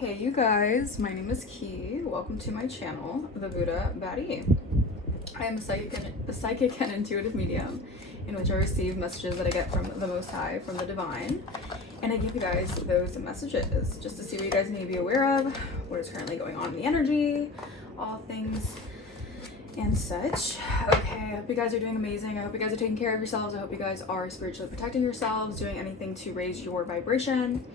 Hey you guys, my name is Key. Welcome to my channel, the Buddha Baddie. I am a psychic and intuitive medium in which I receive messages that I get from the Most High, from the Divine, and I give you guys those messages just to see what you guys need to be aware of, what is currently going on in the energy, all things and such. Okay, I hope you guys are doing amazing. I hope you guys are taking care of yourselves. I hope you guys are spiritually protecting yourselves, doing anything to raise your vibration.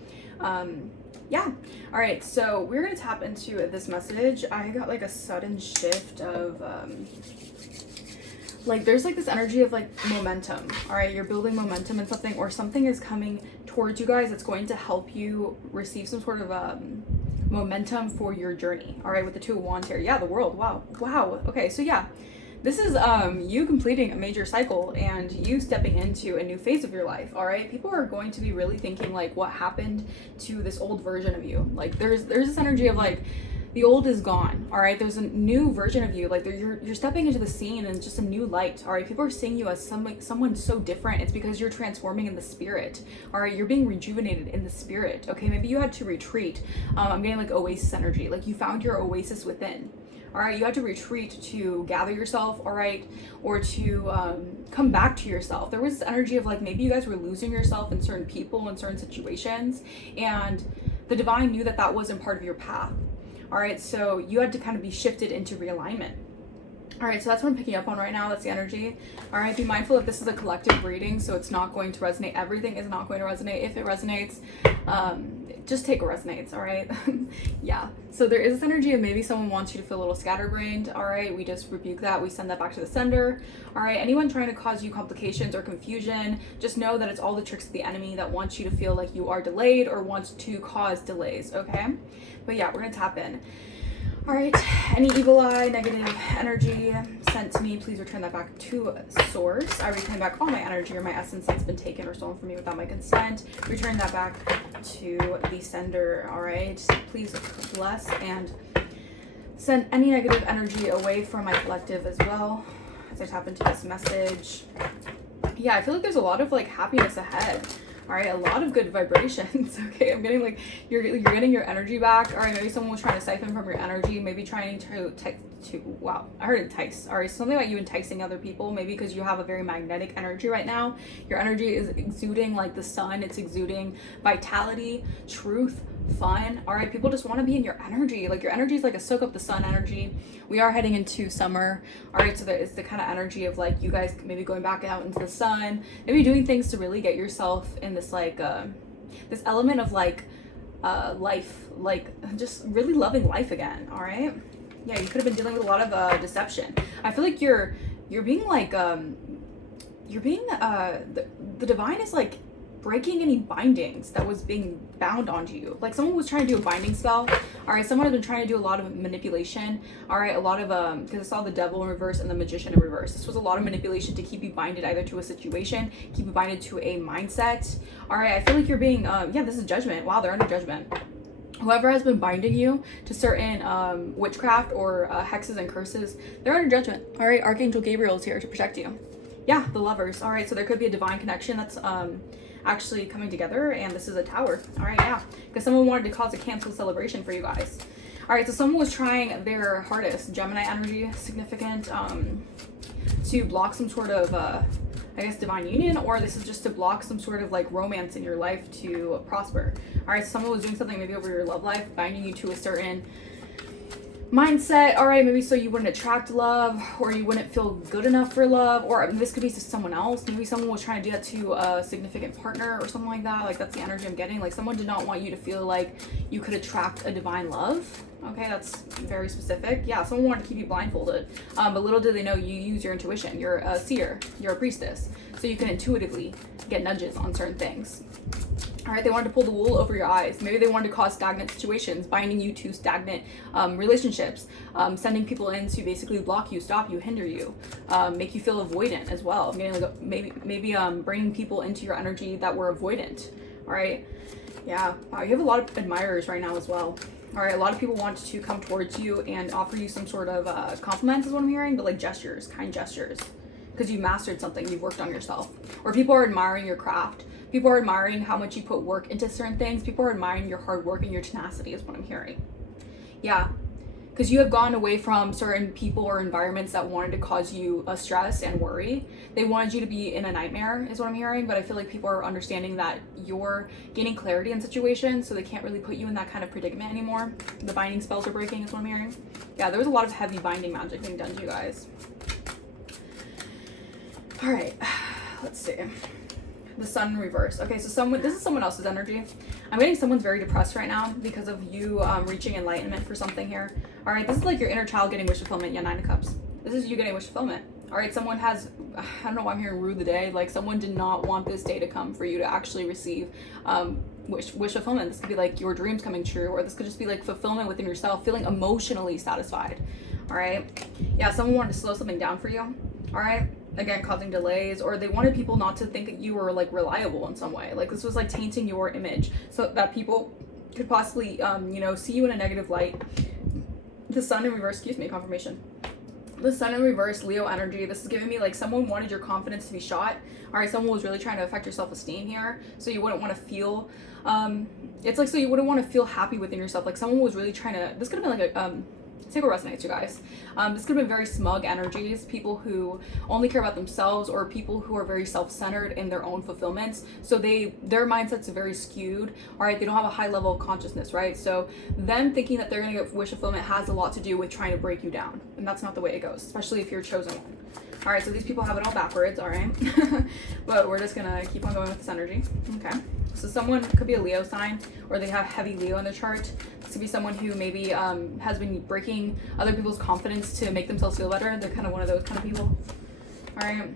Yeah. All right, so we're gonna tap into this message. I got like a sudden shift of like there's like this energy of like momentum. All right, you're building momentum in something, or something is coming towards you guys that's going to help you receive some sort of momentum for your journey. All right, with the Two of Wands here. Yeah, the World. Wow. Okay, so yeah, this is you completing a major cycle and you stepping into a new phase of your life. All right, people are going to be really thinking like, what happened to this old version of you? Like there's this energy of like the old is gone. All right, there's a new version of you. Like you're stepping into the scene and just a new light. All right, people are seeing you as someone so different. It's because you're transforming in the spirit. All right, you're being rejuvenated in the spirit. Okay, maybe you had to retreat. I'm getting like oasis energy. Like you found your oasis within. All right, you have to retreat to gather yourself, all right, or to come back to yourself. There was this energy of like maybe you guys were losing yourself in certain people in certain situations, and the Divine knew that that wasn't part of your path. All right, so you had to kind of be shifted into realignment. All right, so that's what I'm picking up on right now. That's the energy. All right, be mindful that this is a collective reading, so it's not going to resonate. Everything is not going to resonate. If it resonates, just take what resonates, all right? Yeah, so there is this energy of maybe someone wants you to feel a little scatterbrained, all right? We just rebuke that. We send that back to the sender, all right? Anyone trying to cause you complications or confusion, just know that it's all the tricks of the enemy that wants you to feel like you are delayed or wants to cause delays, okay? But yeah, we're gonna tap in. All right, any evil eye, negative energy sent to me, please return that back to source. I reclaim back all my energy or my essence that's been taken or stolen from me without my consent. Return that back to the sender, all right? Please bless and send any negative energy away from my collective as well as I tap into this message. Yeah, I feel like there's a lot of like happiness ahead. All right, a lot of good vibrations. Okay, I'm getting like you're getting your energy back. All right, maybe someone was trying to siphon from your energy, maybe trying to wow, I heard entice. All right, so something about you enticing other people, maybe because you have a very magnetic energy right now. Your energy is exuding like the sun. It's exuding vitality, truth, fun. All right, people just want to be in your energy. Like your energy is like a soak up the sun energy. We are heading into summer. All right, so there is the kind of energy of like you guys maybe going back out into the sun, maybe doing things to really get yourself in this like this element of like life, like just really loving life again. All right, yeah, you could have been dealing with a lot of deception. I feel like you're being like you're being the Divine is like breaking any bindings that was being bound onto you. Like someone was trying to do a binding spell. All right, someone has been trying to do a lot of manipulation. All right, a lot of because I saw the Devil in reverse and the Magician in reverse. This was a lot of manipulation to keep you binded either to a situation, keep you binded to a mindset. All right, I feel like you're being yeah, this is judgment. Wow, they're under judgment. Whoever has been binding you to certain witchcraft or hexes and curses, they're under judgment. All right, Archangel Gabriel is here to protect you. Yeah, the Lovers. All right, so there could be a divine connection that's actually coming together, and this is a Tower. All right, yeah, because someone wanted to cause a canceled celebration for you guys. All right, so someone was trying their hardest, Gemini energy, significant, to block some sort of I guess divine union, or this is just to block some sort of like romance in your life to prosper. All right, so someone was doing something maybe over your love life, binding you to a certain mindset. All right, maybe so you wouldn't attract love, or you wouldn't feel good enough for love, or this could be to someone else. Maybe someone was trying to do that to a significant partner or something like that. Like that's the energy I'm getting. Like someone did not want you to feel like you could attract a divine love. Okay, that's very specific. Yeah, someone wanted to keep you blindfolded, but little did they know you use your intuition. You're a seer, you're a priestess, so you can intuitively get nudges on certain things. All right, they wanted to pull the wool over your eyes. Maybe they wanted to cause stagnant situations, binding you to stagnant relationships, sending people in to basically block you, stop you, hinder you, make you feel avoidant as well. Like maybe bringing people into your energy that were avoidant. All right, yeah, wow, you have a lot of admirers right now as well. All right, a lot of people want to come towards you and offer you some sort of compliments is what I'm hearing, but like gestures, kind gestures, because you've mastered something, you've worked on yourself, or people are admiring your craft. People are admiring how much you put work into certain things. People are admiring your hard work and your tenacity is what I'm hearing. Yeah, because you have gone away from certain people or environments that wanted to cause you a stress and worry. They wanted you to be in a nightmare is what I'm hearing, but I feel like people are understanding that you're gaining clarity in situations, so they can't really put you in that kind of predicament anymore. The binding spells are breaking is what I'm hearing. Yeah, there was a lot of heavy binding magic being done to you guys. All right, let's see. The sun in reverse. Okay, so this is someone else's energy. I'm getting someone's very depressed right now because of you reaching enlightenment for something here. All right, this is like your inner child getting wish fulfillment. Yeah, 9 of Cups. This is you getting wish fulfillment. All right, someone has, I don't know why I'm hearing rue the day. Like someone did not want this day to come for you to actually receive wish fulfillment. This could be like your dreams coming true, or this could just be like fulfillment within yourself, feeling emotionally satisfied. All right, yeah, someone wanted to slow something down for you. All right, again, causing delays, or they wanted people not to think that you were like reliable in some way. Like this was like tainting your image so that people could possibly, see you in a negative light. The sun in reverse, excuse me, confirmation. The sun in reverse, Leo energy. This is giving me like someone wanted your confidence to be shot. All right, someone was really trying to affect your self-esteem here. So you wouldn't want to feel, it's like, so you wouldn't want to feel happy within yourself. Like someone was really trying to, this could have been like a, take what resonates, you guys. This could have been very smug energies, people who only care about themselves, or people who are very self-centered in their own fulfillments. So their mindsets are very skewed. All right, they don't have a high level of consciousness, right? So them thinking that they're gonna get wish fulfillment has a lot to do with trying to break you down, and that's not the way it goes, especially if you're chosen one. All right, so these people have it all backwards, all right? But we're just gonna keep on going with this energy, okay? So someone could be a Leo sign, or they have heavy Leo in their chart. This could be someone who maybe has been breaking other people's confidence to make themselves feel better. They're kind of one of those kind of people. All right.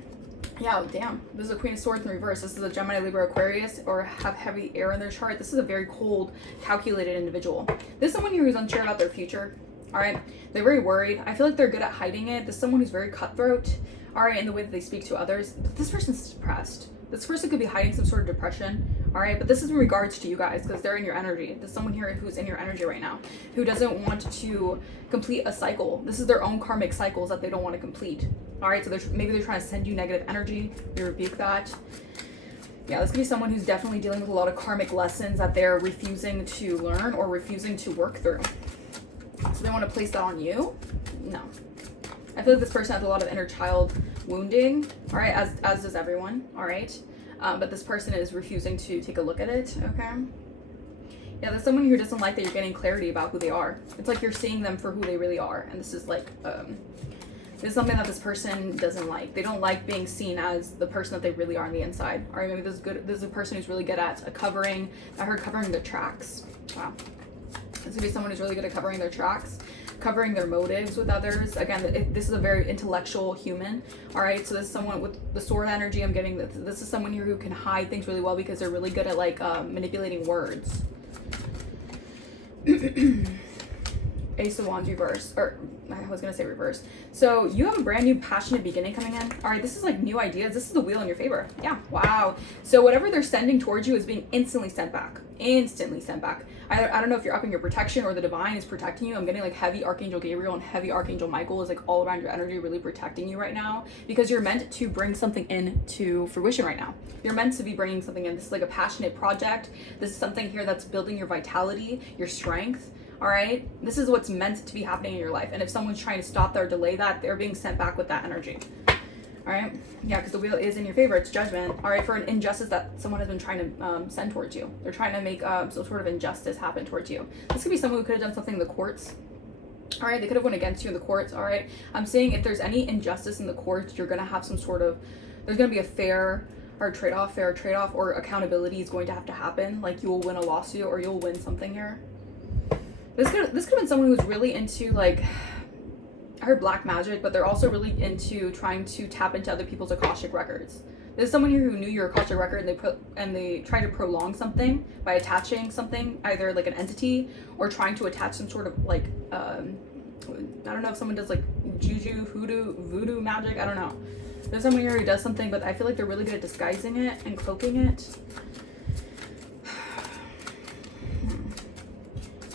Yeah, damn. This is a Queen of Swords in reverse. This is a Gemini, Libra, Aquarius, or have heavy air in their chart. This is a very cold, calculated individual. This is someone who's unsure about their future. All right. They're very worried. I feel like they're good at hiding it. This is someone who's very cutthroat. All right, in the way that they speak to others. But this person's depressed. This person could be hiding some sort of depression, all right? But this is in regards to you guys because they're in your energy. There's someone here who's in your energy right now who doesn't want to complete a cycle. This is their own karmic cycles that they don't want to complete, all right? So maybe they're trying to send you negative energy. You rebuke that. Yeah, this could be someone who's definitely dealing with a lot of karmic lessons that they're refusing to learn or refusing to work through. So they want to place that on you? No. I feel like this person has a lot of inner child wounding, all right, as does everyone, all right? But this person is refusing to take a look at it, okay? Yeah, there's someone who doesn't like that you're getting clarity about who they are. It's like you're seeing them for who they really are, and this is like, this is something that this person doesn't like. They don't like being seen as the person that they really are on the inside. All right, maybe this is a person who's really good at covering their tracks. Wow. This could be someone who's really good at covering their tracks, covering their motives with others. Again, this is a very intellectual human. All right, so this is someone with the sword energy. I'm getting this is someone here who can hide things really well because they're really good at like manipulating words. Ace of Wands reverse, or I was gonna say reverse. So you have a brand new passionate beginning coming in. All right, this is like new ideas. This is the wheel in your favor. Yeah, wow. So whatever they're sending towards you is being instantly sent back. I don't know if you're upping your protection or the divine is protecting you. I'm getting like heavy Archangel Gabriel and heavy Archangel Michael is like all around your energy, really protecting you right now because you're meant to bring something into fruition right now. You're meant to be bringing something in. This is like a passionate project. This is something here that's building your vitality, your strength. All right, this is what's meant to be happening in your life. And if someone's trying to stop that or delay that, they're being sent back with that energy. All right, yeah, because the wheel is in your favor. It's judgment. All right, for an injustice that someone has been trying to send towards you. They're trying to make some sort of injustice happen towards you. This could be someone who could have done something in the courts. All right, they could have went against you in the courts. All right, I'm saying if there's any injustice in the courts, you're gonna have some sort of, there's gonna be a fair trade-off, or accountability is going to have to happen. Like you will win a lawsuit or you'll win something here. This could have been someone who's really into like, I heard black magic, but they're also really into trying to tap into other people's Akashic records. There's someone here who knew your Akashic record and they try to prolong something by attaching something, either like an entity or trying to attach some sort of like, I don't know if someone does like juju, voodoo magic, I don't know. There's someone here who does something, but I feel like they're really good at disguising it and cloaking it.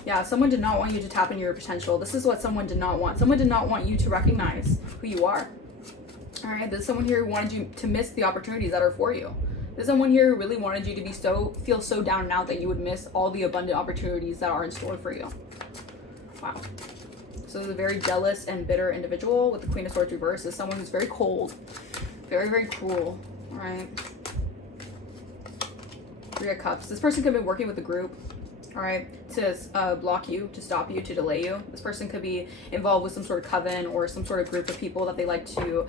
Yeah, someone did not want you to tap into your potential. This is what someone did not want. Someone did not want you to recognize who you are. All right, there's someone here who wanted you to miss the opportunities that are for you. There's someone here who really wanted you to be feel so down and out that you would miss all the abundant opportunities that are in store for you. Wow. So there's a very jealous and bitter individual with the Queen of Swords reverse. Is someone who's very cold, very, very cruel. All right. Three of Cups. This person could be working with a group, all right, to block you, to stop you, to delay you. This person could be involved with some sort of coven or some sort of group of people that they like to,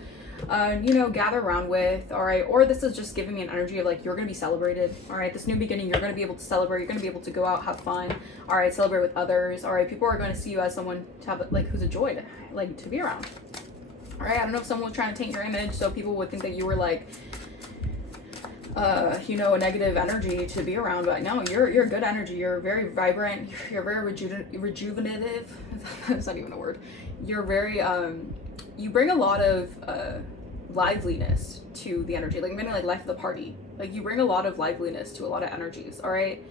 you know, gather around with, all right? Or this is just giving me an energy of like, you're going to be celebrated, all right? This new beginning, you're going to be able to celebrate. You're going to be able to go out, have fun, all right? Celebrate with others, all right? People are going to see you as someone to have, like, who's a joy to, like, to be around, all right? I don't know if someone was trying to taint your image, so people would think that you were like, you know, a negative energy to be around, but no, you're good energy. You're very vibrant. You're very rejuvenative. That's not even a word. You're very, you bring a lot of liveliness to the energy. Like, I'm getting like life of the party. Like, you bring a lot of liveliness to a lot of energies, all right?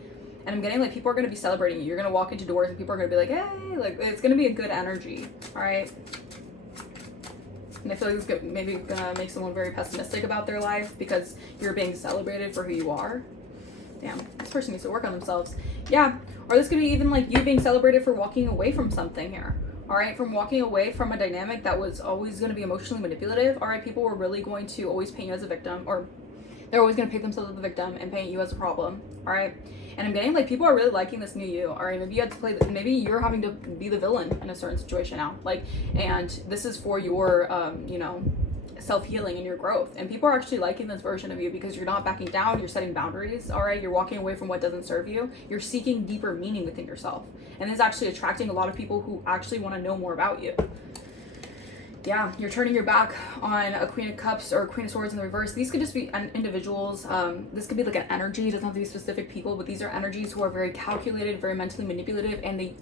And I'm getting like people are going to be celebrating you. You're going to walk into doors and people are going to be like, hey, like, it's going to be a good energy, all right? And I feel like it's maybe gonna make someone very pessimistic about their life because you're being celebrated for who you are. Damn, this person needs to work on themselves. Yeah, or this could be even like you being celebrated for walking away from something here. All right, from walking away from a dynamic that was always going to be emotionally manipulative. All right, people were really going to always paint you as a victim, or they're always going to paint themselves as the victim and paint you as a problem. All right, and I'm getting like people are really liking this new you. All right, maybe you had to play, maybe you're having to be the villain in a certain situation now. Like, and this is for your, you know, self-healing and your growth. And people are actually liking this version of you because you're not backing down. You're setting boundaries. All right, you're walking away from what doesn't serve you. You're seeking deeper meaning within yourself, and this is actually attracting a lot of people who actually want to know more about you. Yeah, you're turning your back on a Queen of Cups or a Queen of Swords in the reverse. These could just be individuals. This could be like an energy. It doesn't have to be specific people, but these are energies who are very calculated, very mentally manipulative, and they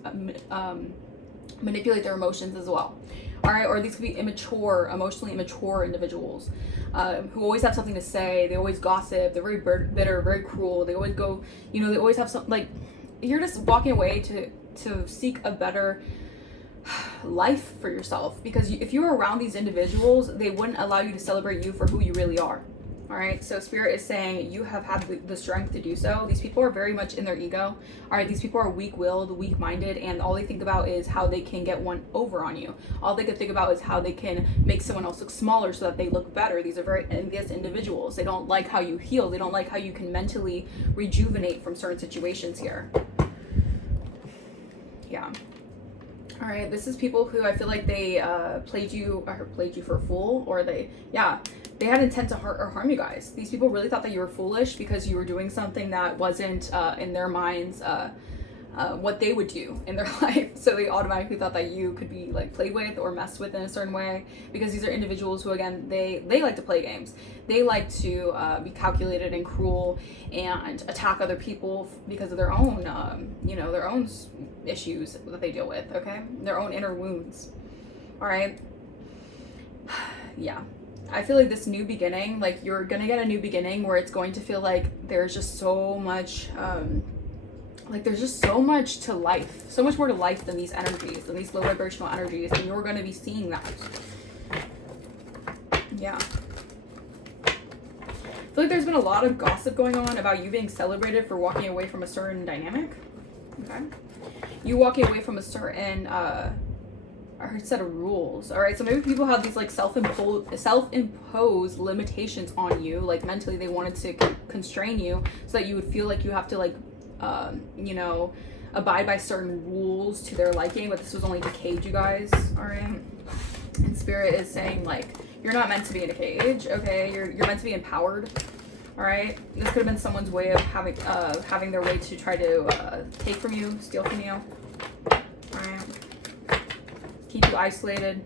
manipulate their emotions as well. All right, or these could be immature, emotionally immature individuals who always have something to say. They always gossip. They're very bitter, very cruel. They always go, you know, they always have some, like, you're just walking away to seek a better life for yourself, because if you were around these individuals, they wouldn't allow you to celebrate you for who you really are. All right, so Spirit is saying you have had the strength to do so. These people are very much in their ego. All right, these people are weak-willed, weak-minded, and all they think about is how they can get one over on you. All they can think about is how they can make someone else look smaller so that they look better. These are very envious individuals. They don't like how you heal. They don't like how you can mentally rejuvenate from certain situations here. Yeah. All right, this is people who I feel like they played you for a fool, or they had intent to hurt or harm you guys. These people really thought that you were foolish because you were doing something that wasn't in their minds what they would do in their life. So they automatically thought that you could be like played with or messed with in a certain way, because these are individuals who, again, they like to play games. They like to be calculated and cruel and attack other people because of their own, you know, their own issues that they deal with, okay? Their own inner wounds, all right? Yeah. I feel like this new beginning, like you're gonna get a new beginning where it's going to feel like there's just so much, like there's just so much to life, so much more to life than these energies, than these low vibrational energies, and you're going to be seeing that. Yeah. I feel like there's been a lot of gossip going on about you being celebrated for walking away from a certain dynamic. Okay. You walking away from a certain set of rules. All right, so maybe people have these like self-imposed limitations on you, like mentally they wanted to constrain you so that you would feel like you have to like you know, abide by certain rules to their liking, but this was only to cage you guys. All right, and Spirit is saying like you're not meant to be in a cage, okay? You're meant to be empowered. All right, this could have been someone's way of having their way to try to take from you, steal from you. All right, keep you isolated.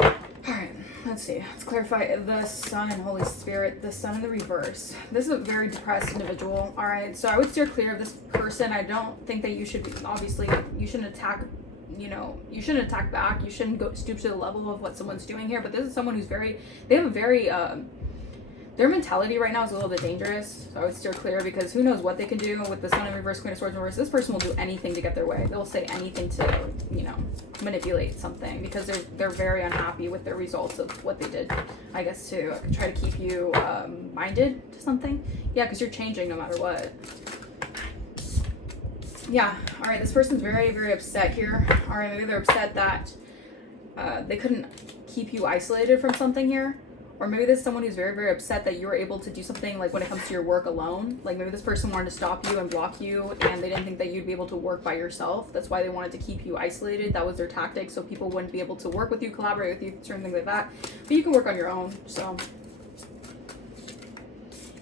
All right, let's see. Let's clarify the Sun and Holy Spirit. The Sun in the reverse. This is a very depressed individual. All right, so I would steer clear of this person. I don't think that you should be, obviously, you shouldn't attack, you know, you shouldn't attack back. You shouldn't stoop to the level of what someone's doing here. But this is someone who's very, they have a very, Their mentality right now is a little bit dangerous, so I would steer clear, because who knows what they can do with the Sun in reverse, Queen of Swords in reverse. This person will do anything to get their way. They'll say anything to, you know, manipulate something, because they're very unhappy with the results of what they did. I guess to try to keep you minded to something. Yeah, because you're changing no matter what. Yeah, all right, this person's very, very upset here. All right, maybe they're upset that they couldn't keep you isolated from something here. Or maybe there's someone who's very, very upset that you were able to do something, like when it comes to your work alone. Like maybe this person wanted to stop you and block you, and they didn't think that you'd be able to work by yourself. That's why they wanted to keep you isolated. That was their tactic, so people wouldn't be able to work with you, collaborate with you, certain things like that. But you can work on your own, so.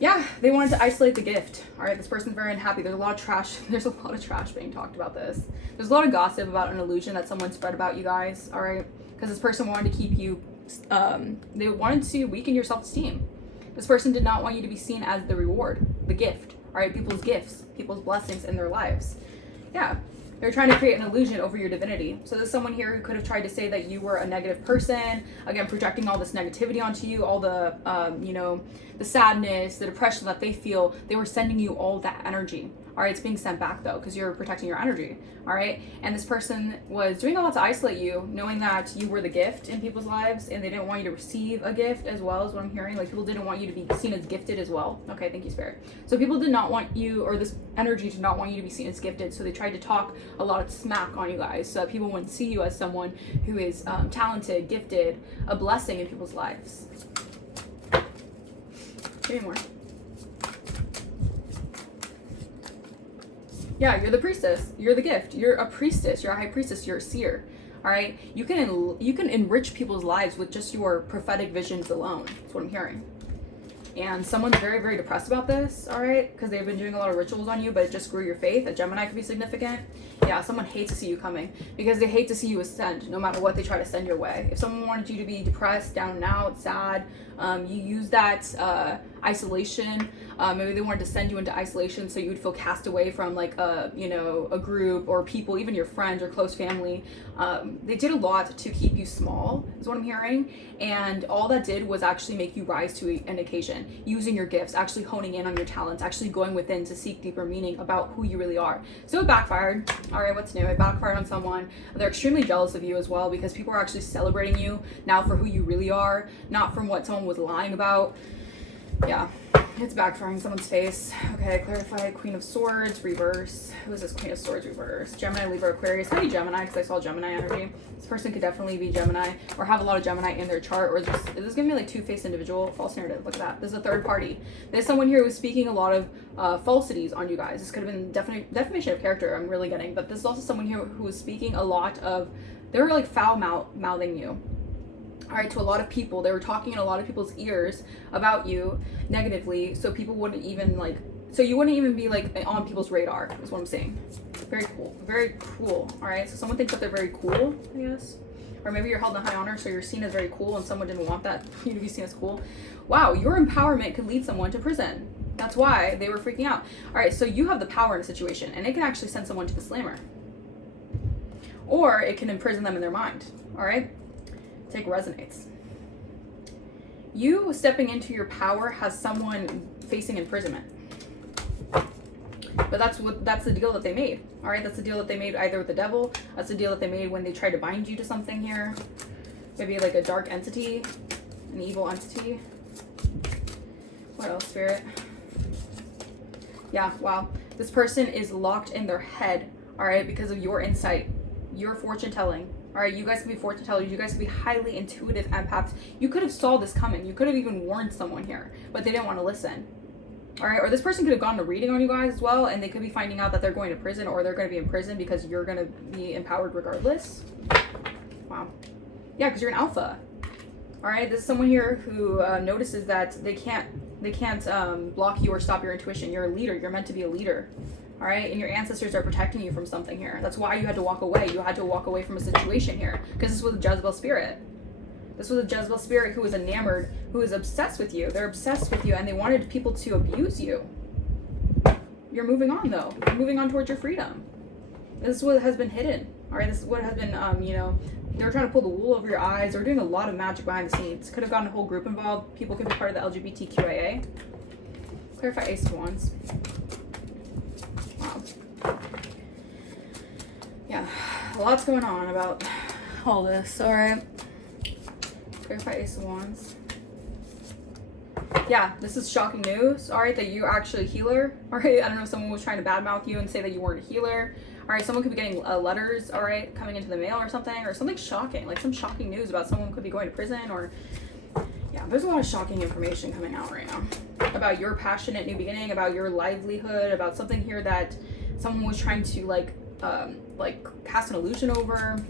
Yeah, they wanted to isolate the gift. All right, this person's very unhappy. There's a lot of trash. There's a lot of trash being talked about this. There's a lot of gossip about an illusion that someone spread about you guys, all right? Because this person wanted to keep you, they wanted to weaken your self-esteem. This person did not want you to be seen as the reward, the gift, all right? People's gifts, people's blessings in their lives. Yeah, they're trying to create an illusion over your divinity. So there's someone here who could have tried to say that you were a negative person, again, projecting all this negativity onto you, all the, you know, the sadness, the depression that they feel. They were sending you all that energy. All right, it's being sent back though, because you're protecting your energy. All right, and this person was doing a lot to isolate you, knowing that you were the gift in people's lives, and they didn't want you to receive a gift as well, as what I'm hearing. Like people didn't want you to be seen as gifted as well. Okay, thank you, Spirit. So people did not want you, or this energy did not want you to be seen as gifted. So they tried to talk a lot of smack on you guys, so that people wouldn't see you as someone who is talented, gifted, a blessing in people's lives. Give me more. Yeah, you're the priestess. You're the gift. You're a priestess. You're a high priestess. You're a seer. All right. You can enrich people's lives with just your prophetic visions alone. That's what I'm hearing. And someone's very, very depressed about this. All right, because they've been doing a lot of rituals on you, but it just grew your faith. A Gemini could be significant. Yeah, someone hates to see you coming, because they hate to see you ascend, no matter what they try to send your way. If someone wanted you to be depressed, down and out, sad, you use that isolation. Maybe they wanted to send you into isolation so you would feel cast away from like a, you know, a group or people, even your friends or close family. They did a lot to keep you small, is what I'm hearing. And all that did was actually make you rise to an occasion, using your gifts, actually honing in on your talents, actually going within to seek deeper meaning about who you really are. So it backfired. All right, what's new? It backfired on someone. They're extremely jealous of you as well, because people are actually celebrating you now for who you really are, not from what someone was lying about. Yeah, it's backfiring someone's face. Okay, clarify. Queen of Swords, reverse. Who is this Queen of Swords, reverse? Gemini, Libra, Aquarius. Maybe Gemini, because I saw Gemini energy. This person could definitely be Gemini, or have a lot of Gemini in their chart, or is this giving me like two-faced individual? False narrative. Look at that. There's a third party. There's someone here who's speaking a lot of falsities on you guys. This could have been defamation of character, I'm really getting. But this is also someone here who is speaking a lot of, they were like foul-mouthing you. All right, to a lot of people. They were talking in a lot of people's ears about you negatively, so people wouldn't even like, so you wouldn't even be like on people's radar, is what I'm saying. Very cool. Very cool. All right, so someone thinks that they're very cool, I guess. Or maybe you're held in high honor, so you're seen as very cool, and someone didn't want that you to be seen as cool. Wow, your empowerment could lead someone to prison. That's why they were freaking out. All right, so you have the power in a situation, and it can actually send someone to the slammer. Or it can imprison them in their mind. All right? Take resonates. You stepping into your power has someone facing imprisonment. But that's the deal that they made. All right, that's the deal that they made either with the devil. That's the deal that they made when they tried to bind you to something here. Maybe like a dark entity, an evil entity. What else, Spirit? Yeah, wow. This person is locked in their head, all right, because of your insight, your fortune telling. All right, you guys can be fortune tellers. You guys can be highly intuitive empaths. You could have saw this coming. You could have even warned someone here, but they didn't want to listen. All right, or this person could have gone to reading on you guys as well, and they could be finding out that they're going to prison, or they're going to be in prison because you're going to be empowered regardless. Wow. Yeah, because you're an alpha. All right, this is someone here who notices that they can't block you or stop your intuition. You're a leader. You're meant to be a leader. All right, and your ancestors are protecting you from something here. That's why you had to walk away. You had to walk away from a situation here, because this was a Jezebel spirit. This was a Jezebel spirit who was enamored, who was obsessed with you. They're obsessed with you, and they wanted people to abuse you. You're moving on, though. You're moving on towards your freedom. This is what has been hidden. All right, this is what has been, you know, they're trying to pull the wool over your eyes. They're doing a lot of magic behind the scenes. Could have gotten a whole group involved. People could be part of the LGBTQIA. Clarify Ace of Wands. Wow. Yeah, a lot's going on about all this. All right. Clarify Ace of Wands. Yeah, this is shocking news. All right, that you're actually a healer. All right, I don't know if someone was trying to badmouth you and say that you weren't a healer. All right, someone could be getting letters, all right, coming into the mail or something shocking, like some shocking news about someone could be going to prison or, yeah, there's a lot of shocking information coming out right now about your passionate new beginning, about your livelihood, about something here that someone was trying to like cast an illusion over.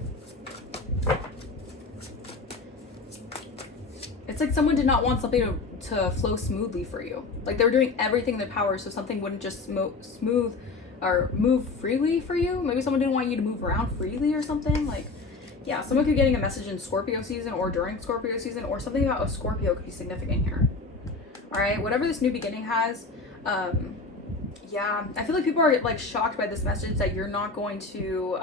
It's like someone did not want something to flow smoothly for you. Like they were doing everything in their power so something wouldn't just smooth or move freely for you. Maybe someone didn't want you to move around freely or something. Like, yeah, someone could be getting a message in Scorpio season or during Scorpio season, or something about a Scorpio could be significant here. All right, whatever this new beginning has, yeah, I feel like people are like shocked by this message that you're not going to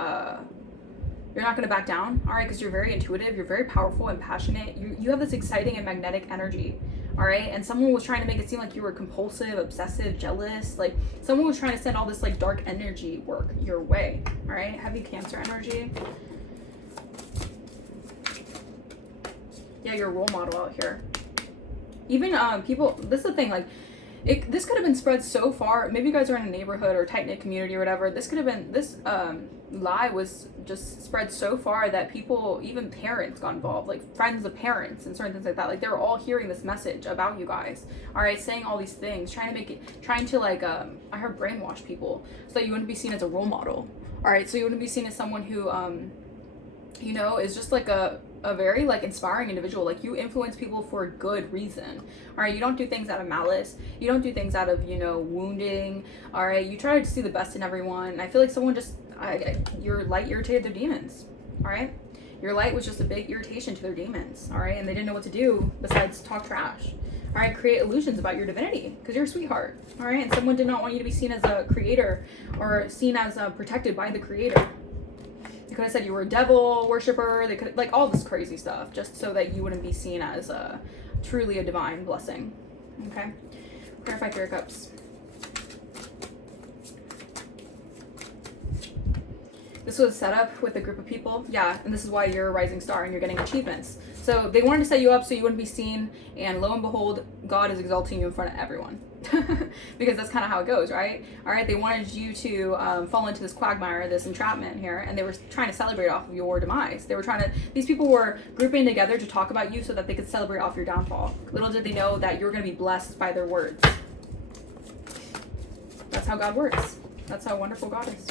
back down. All right, because you're very intuitive, you're very powerful and passionate. You have this exciting and magnetic energy. All right, and someone was trying to make it seem like you were compulsive, obsessive, jealous. Like someone was trying to send all this like dark energy work your way. All right, heavy Cancer energy. Yeah, you're a role model out here. Even people, this is the thing, like this could have been spread so far. Maybe you guys are in a neighborhood or tight-knit community or whatever. This could have been, this lie was just spread so far that people, even parents got involved, like friends of parents and certain things like that. Like they were all hearing this message about you guys. All right, saying all these things, trying to like, I heard brainwash people so that you wouldn't be seen as a role model. All right, so you wouldn't be seen as someone who, you know, is just like a very like inspiring individual. Like you influence people for a good reason. All right, you don't do things out of malice. You don't do things out of, you know, wounding. All right, you try to see the best in everyone. And I feel like someone just, your light irritated their demons. All right, your light was just a big irritation to their demons. All right, and they didn't know what to do besides talk trash. All right, create illusions about your divinity because you're a sweetheart. All right, and someone did not want you to be seen as a creator or seen as protected by the creator. They could have said you were a devil worshiper. They could, like, all this crazy stuff just so that you wouldn't be seen as truly a divine blessing. Okay? Clarify 3 of Cups. This was set up with a group of people. Yeah, and this is why you're a rising star and you're getting achievements. So they wanted to set you up so you wouldn't be seen, and lo and behold, God is exalting you in front of everyone. Because that's kind of how it goes, right? All right, they wanted you to fall into this quagmire, this entrapment here, and they were trying to celebrate off of your demise. They were trying to, these people were grouping together to talk about you so that they could celebrate off your downfall. Little did they know that you were going to be blessed by their words. That's how God works. That's how wonderful God is.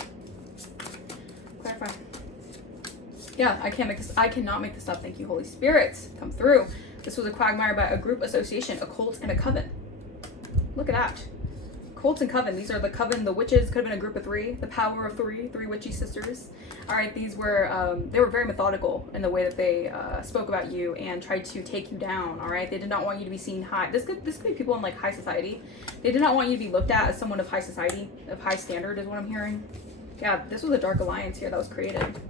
Clarify. Yeah, I cannot make this up. Thank you, Holy Spirit. Come through. This was a quagmire by a group association, a cult, and a coven. Look at that. Cult and coven. These are the coven, the witches. Could have been a group of 3. The power of 3 witchy sisters. All right, these were, they were very methodical in the way that they spoke about you and tried to take you down. All right, they did not want you to be seen high. This could be people in like high society. They did not want you to be looked at as someone of high society, of high standard is what I'm hearing. Yeah, this was a dark alliance here that was created.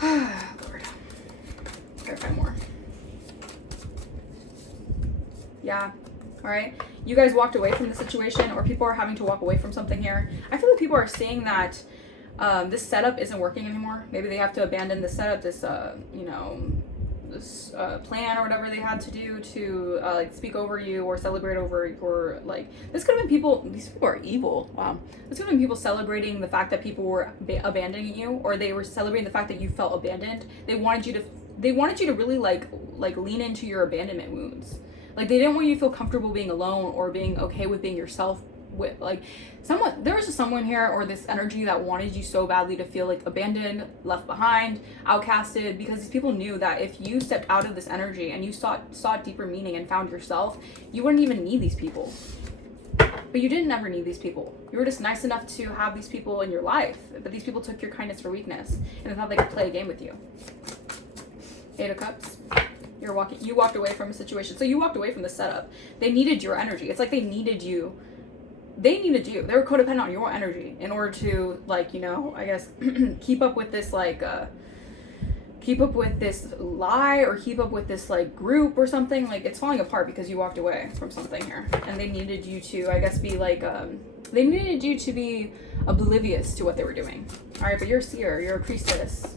Lord. Clarify more. Yeah. All right. You guys walked away from the situation, or people are having to walk away from something here. I feel like people are seeing that this setup isn't working anymore. Maybe they have to abandon the setup, this, you know, this plan or whatever they had to do to like speak over you or celebrate over your, like, this could have been people, these people are evil. Wow. This could have been people celebrating the fact that people were abandoning you, or they were celebrating the fact that you felt abandoned. They wanted you to really like lean into your abandonment wounds. Like they didn't want you to feel comfortable being alone or being okay with being yourself. With like there was just someone here, or this energy that wanted you so badly to feel like abandoned, left behind, outcasted, because these people knew that if you stepped out of this energy and you sought deeper meaning and found yourself, you wouldn't even need these people. But you didn't ever need these people. You were just nice enough to have these people in your life, but these people took your kindness for weakness and they thought they could play a game with you. 8 of Cups. You walked away from a situation. So you walked away from the setup. They needed your energy. It's like they needed you they needed you. They were codependent on your energy in order to, like, you know, I guess, keep up with this, like, keep up with this lie, or keep up with this, like, group or something. Like, it's falling apart because you walked away from something here. And they needed you to, I guess, be, like, they needed you to be oblivious to what they were doing. All right, but you're a seer. You're a priestess.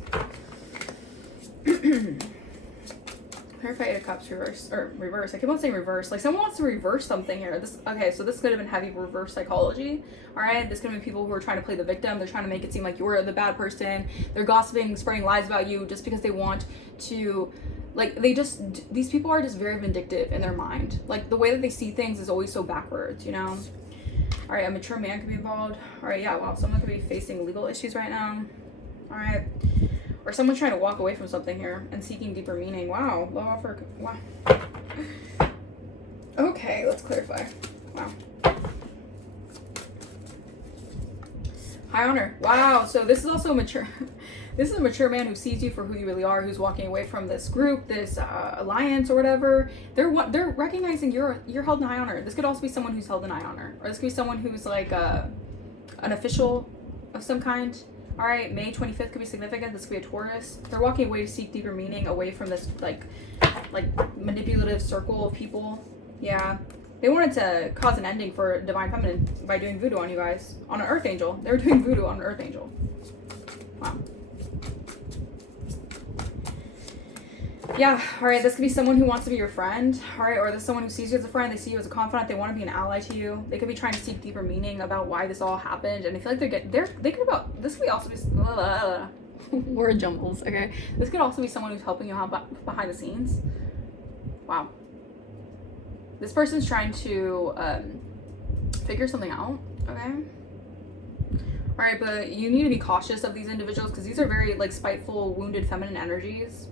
Clarify Eight of Cups reverse, or reverse. I keep on saying reverse. Like, someone wants to reverse something here. This, okay, so this could have been heavy reverse psychology. All right, this could have been people who are trying to play the victim. They're trying to make it seem like you're the bad person. They're gossiping, spreading lies about you just because they want to, like, these people are just very vindictive in their mind. Like, the way that they see things is always so backwards, you know? All right, a mature man could be involved. All right, yeah, wow, someone could be facing legal issues right now. All right. Or someone's trying to walk away from something here and seeking deeper meaning. Wow, low offer. Wow. Okay, let's clarify. Wow. High honor. Wow. So this is also a mature. This is a mature man who sees you for who you really are, who's walking away from this group, this alliance or whatever. They're recognizing you're held in high honor. This could also be someone who's held in high honor, or this could be someone who's like an official of some kind. All right, May 25th could be significant. This could be a Taurus. They're walking away to seek deeper meaning, away from this like manipulative circle of people. Yeah, they wanted to cause an ending for Divine Feminine by doing voodoo on you guys, on an Earth Angel. They were doing voodoo on an Earth Angel. Wow. Yeah, all right, this could be someone who wants to be your friend, all right, or this is someone who sees you as a friend, they see you as a confidant, they want to be an ally to you. They could be trying to seek deeper meaning about why this all happened, and I feel like they could about, this could be also be, word jumbles, okay? This could also be someone who's helping you out behind the scenes. Wow. This person's trying to figure something out, okay? All right, but you need to be cautious of these individuals because these are very, like, spiteful, wounded feminine energies.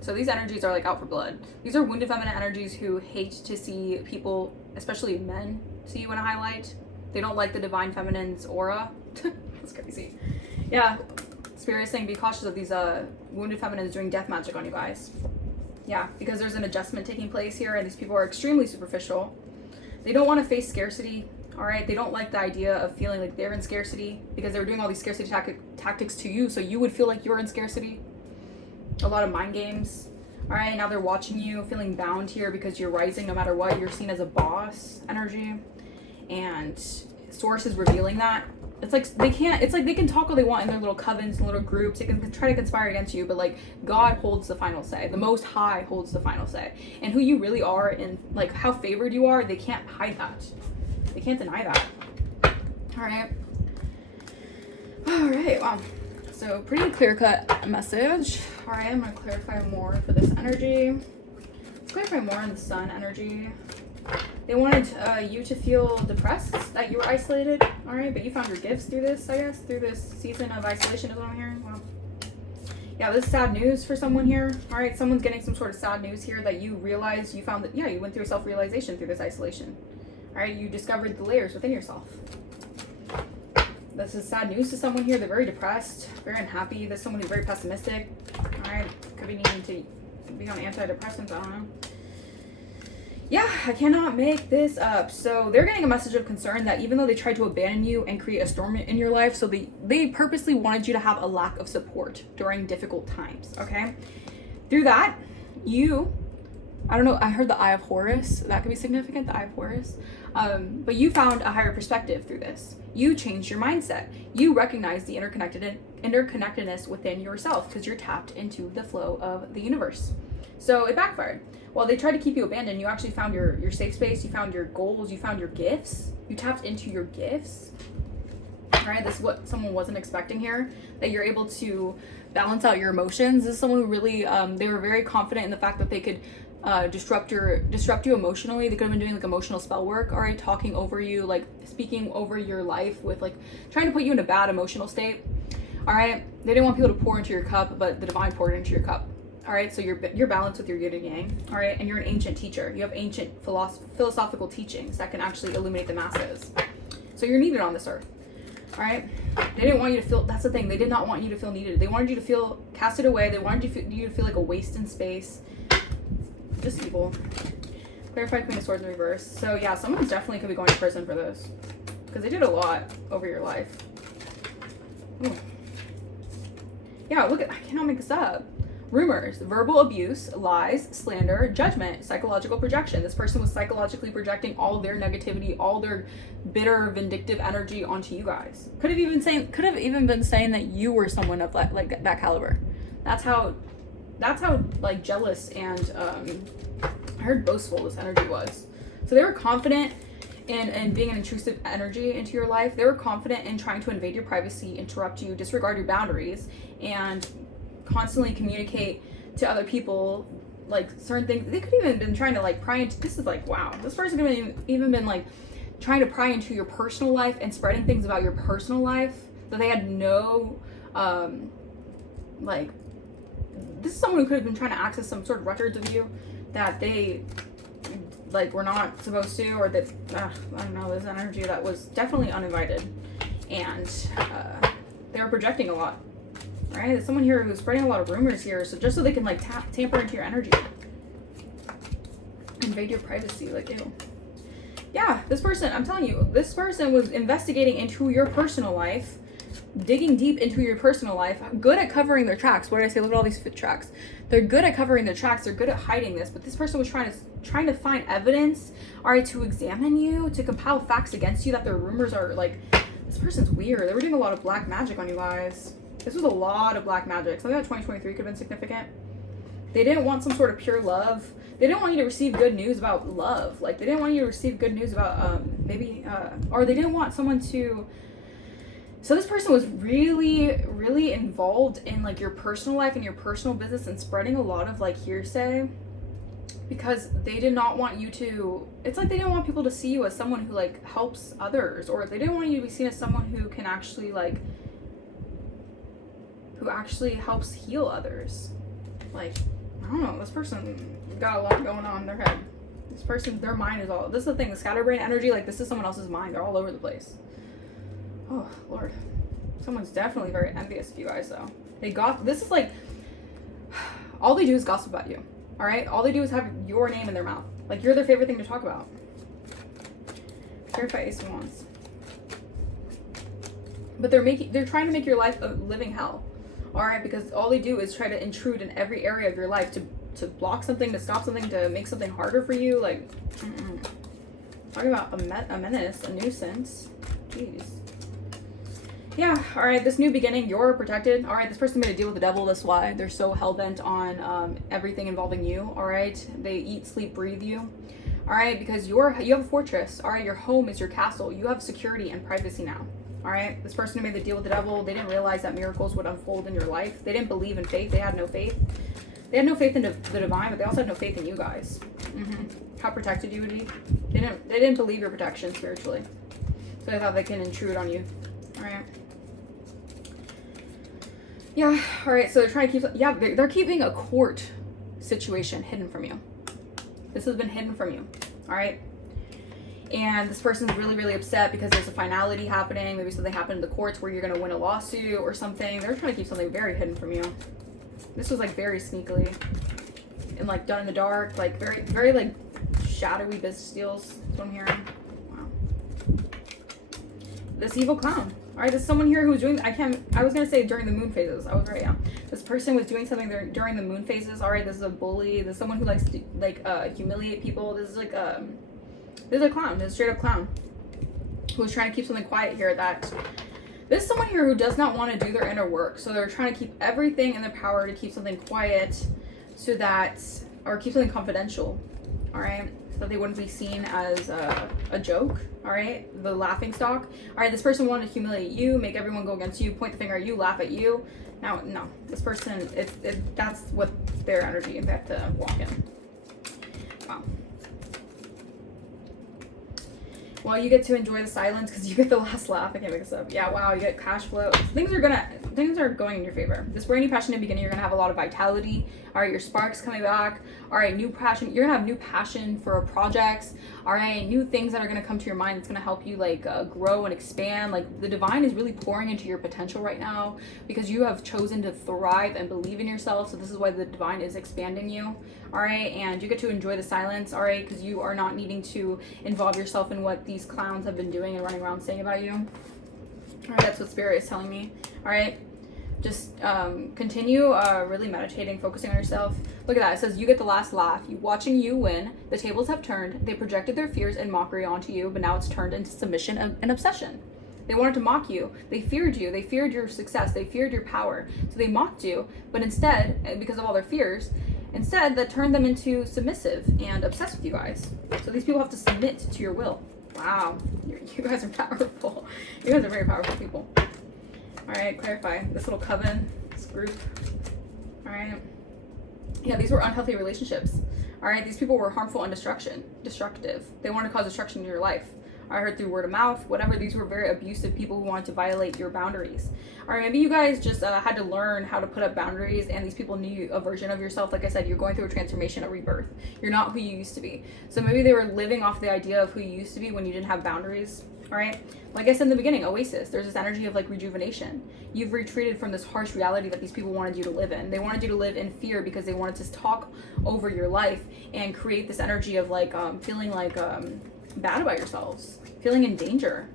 So these energies are like out for blood. These are wounded feminine energies who hate to see people, especially men, see you in a highlight. They don't like the divine feminine's aura. That's crazy. Yeah, Spirit is saying be cautious of these wounded feminines doing death magic on you guys. Yeah, because there's an adjustment taking place here, and these people are extremely superficial. They don't want to face scarcity. All right, they don't like the idea of feeling like they're in scarcity because they were doing all these scarcity tactics to you, so you would feel like you're in scarcity. A lot of mind games. All right, now they're watching you, feeling bound here because you're rising no matter what. You're seen as a boss energy, and Source is revealing that. It's like they can't. It's like they can talk all they want in their little covens and little groups. They can try to conspire against you, but like God holds the final say. The Most High holds the final say, and who you really are and like how favored you are, they can't hide that. They can't deny that. All right. All right. Wow. So pretty clear-cut message. All right, I'm gonna clarify more for this energy. Let's clarify more on the Sun energy. They wanted you to feel depressed, that you were isolated. All right, but you found your gifts through this, I guess, through this season of isolation is what I'm hearing. Wow. Yeah, this is sad news for someone here. All right, someone's getting some sort of sad news here that you realized, you found that, yeah, you went through a self-realization through this isolation. All right, you discovered the layers within yourself. This is sad news to someone here. They're very depressed, very unhappy. There's someone who's very pessimistic. All right, could be needing to be on antidepressants. I don't know. Yeah, I cannot make this up. So they're getting a message of concern that even though they tried to abandon you and create a storm in your life, so they purposely wanted you to have a lack of support during difficult times, okay? Through that, I don't know, I heard the Eye of Horus. That could be significant, the Eye of Horus. But you found a higher perspective through this. You changed your mindset. You recognize the interconnectedness within yourself because you're tapped into the flow of the universe. So it backfired. While they tried to keep you abandoned, you actually found your safe space, you found your goals, you found your gifts. You tapped into your gifts. All right, this is what someone wasn't expecting here, that you're able to balance out your emotions. This is someone who really, they were very confident in the fact that they could disrupt you emotionally. They could have been doing like emotional spell work, all right, talking over you, like speaking over your life with like trying to put you in a bad emotional state. All right, they didn't want people to pour into your cup, but the divine poured into your cup. All right, so you're balanced with your yin and yang. All right, and you're an ancient teacher. You have ancient philosophical teachings that can actually illuminate the masses. So you're needed on this earth. All right, they didn't want you to feel. That's the thing. They did not want you to feel needed. They wanted you to feel casted away. They wanted you to feel like a waste in space. Just evil. Clarify Queen of Swords in reverse. So yeah, someone's definitely could be going to prison for this. because they did a lot over your life. Ooh. Yeah, look at, I cannot make this up. Rumors, verbal abuse, lies, slander, judgment, psychological projection. This person was psychologically projecting all their negativity, all their bitter, vindictive energy onto you guys. Could have even been saying that you were someone of like that caliber. That's how like jealous and I heard boastful this energy was. So they were confident in being an intrusive energy into your life. They were confident in trying to invade your privacy, interrupt you, disregard your boundaries, and constantly communicate to other people like certain things. They could even been trying to like pry into, this is like, wow, this person could have even been like trying to pry into your personal life and spreading things about your personal life that they had no like, this is someone who could have been trying to access some sort of records of you that they like were not supposed to, or that I don't know, there's an energy that was definitely uninvited, and they were projecting a lot. Right? There's someone here who's spreading a lot of rumors here, so just so they can like tamper into your energy, invade your privacy, like, ew. Yeah, this person, I'm telling you, this person was investigating into your personal life, digging deep into your personal life, good at covering their tracks. What did I say? Look at all these fit tracks. They're good at covering their tracks. They're good at hiding this, but this person was trying to find evidence, all right, to examine you, to compile facts against you that their rumors are like, this person's weird. They were doing a lot of black magic on you guys. This was a lot of black magic. Something that 2023 could have been significant. They didn't want some sort of pure love. They didn't want you to receive good news about love. Like, they didn't want you to receive good news about or they didn't want someone to. So this person was really, really involved in like your personal life and your personal business and spreading a lot of like hearsay, because they did not want you to, it's like they didn't want people to see you as someone who like helps others, or they didn't want you to be seen as someone who can actually like, who actually helps heal others. Like, I don't know, this person got a lot going on in their head. This person, their mind is all, this is the thing, the scatterbrain energy, like this is someone else's mind. They're all over the place. Oh, Lord. Someone's definitely very envious of you guys, though. This is like, all they do is gossip about you, all right? All they do is have your name in their mouth. Like, you're their favorite thing to talk about. Clarify Ace of Wands. But they're trying to make your life a living hell. All right, because all they do is try to intrude in every area of your life to block something, to stop something, to make something harder for you. Like, talking about a menace, a nuisance. Jeez. Yeah, all right, this new beginning, you're protected. All right, this person made a deal with the devil. That's why they're so hell-bent on everything involving you. All right, they eat, sleep, breathe you. All right, because you have a fortress. All right, your home is your castle. You have security and privacy now. All right, this person who made the deal with the devil, they didn't realize that miracles would unfold in your life. They didn't believe in faith. They had no faith. They had no faith in the divine, but they also had no faith in you guys. How protected you would be. They didn't believe your protection spiritually, so they thought they can intrude on you. All right. Yeah. All right. So they're trying to keep. Yeah, they're keeping a court situation hidden from you. This has been hidden from you. All right. And this person's really, really upset because there's a finality happening. Maybe something happened in the courts where you're going to win a lawsuit or something. They're trying to keep something very hidden from you. This was like very sneakily and like done in the dark, like very, very like shadowy business deals. That's what I'm hearing. Wow. This evil clown. All right, there's someone here who's doing, I was going to say during the moon phases. I was right, yeah. This person was doing something during the moon phases. All right, this is a bully. This is someone who likes to humiliate people. This is like this is a clown. This is a straight up clown who's trying to keep something quiet here. This is someone here who does not want to do their inner work. So they're trying to keep everything in their power to keep something quiet so that, or keep something confidential. All right. So that they wouldn't be seen as a joke. All right. The laughing stock. All right. This person wanted to humiliate you, make everyone go against you, point the finger at you, laugh at you. Now, no, this person, that's what their energy they have to walk in. Wow. Well, you get to enjoy the silence because you get the last laugh. I can't make this up. Yeah, wow, you get cash flow. Things are going in your favor. This brand new passionate beginning, you're gonna have a lot of vitality. All right, your spark's coming back. All right, new passion. You're gonna have new passion for projects. All right, new things that are gonna come to your mind. It's gonna help you like grow and expand. Like the divine is really pouring into your potential right now because you have chosen to thrive and believe in yourself. So this is why the divine is expanding you. all right? And you get to enjoy the silence, all right? Because you are not needing to involve yourself in what these clowns have been doing and running around saying about you. All right, that's what Spirit is telling me, all right? Just continue really meditating, focusing on yourself. Look at that. It says you get the last laugh. Watching you win. The tables have turned. They projected their fears and mockery onto you, but now it's turned into submission and obsession. They wanted to mock you. They feared you. They feared your success. They feared your power. So they mocked you. But instead, because of all their fears, that turned them into submissive and obsessed with you guys. So these people have to submit to your will. Wow. You guys are powerful. You guys are very powerful people. All right, clarify this little coven, this group. All right. Yeah, these were unhealthy relationships. All right, these people were harmful and destructive. They wanted to cause destruction in your life. I heard through word of mouth, whatever. These were very abusive people who wanted to violate your boundaries. All right, maybe you guys just had to learn how to put up boundaries, and these people knew a version of yourself. Like I said, you're going through a transformation, a rebirth. You're not who you used to be. So maybe they were living off the idea of who you used to be when you didn't have boundaries. All right, like I said in the beginning, Oasis, there's this energy of like rejuvenation. You've retreated from this harsh reality that these people wanted you to live in. They wanted you to live in fear because they wanted to talk over your life and create this energy of like feeling like bad about yourselves, feeling in danger.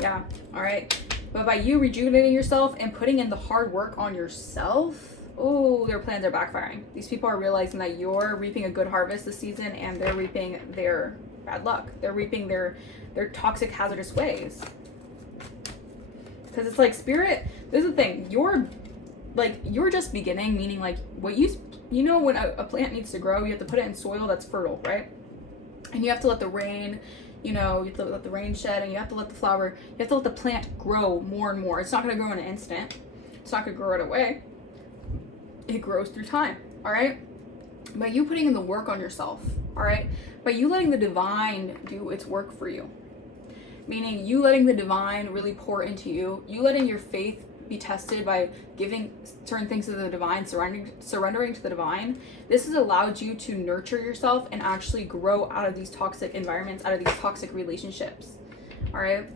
Yeah, all right. But by you rejuvenating yourself and putting in the hard work on yourself, oh, their plans are backfiring. These people are realizing that you're reaping a good harvest this season, and they're reaping their bad luck. They're reaping their toxic, hazardous ways. Because it's like, Spirit, this is the thing. You're just beginning, meaning like what you know when a plant needs to grow, you have to put it in soil that's fertile, right? And you have to let the rain, you have to let the rain shed, and you have to let the flower, you have to let the plant grow more and more. It's not going to grow in an instant. It's not going to grow right away. It grows through time, all right? By you putting in the work on yourself, all right? By you letting the divine do its work for you, meaning you letting the divine really pour into you, you letting your faith be tested by giving certain things to the divine, surrendering to the divine. This has allowed you to nurture yourself and actually grow out of these toxic environments, out of these toxic relationships, all right?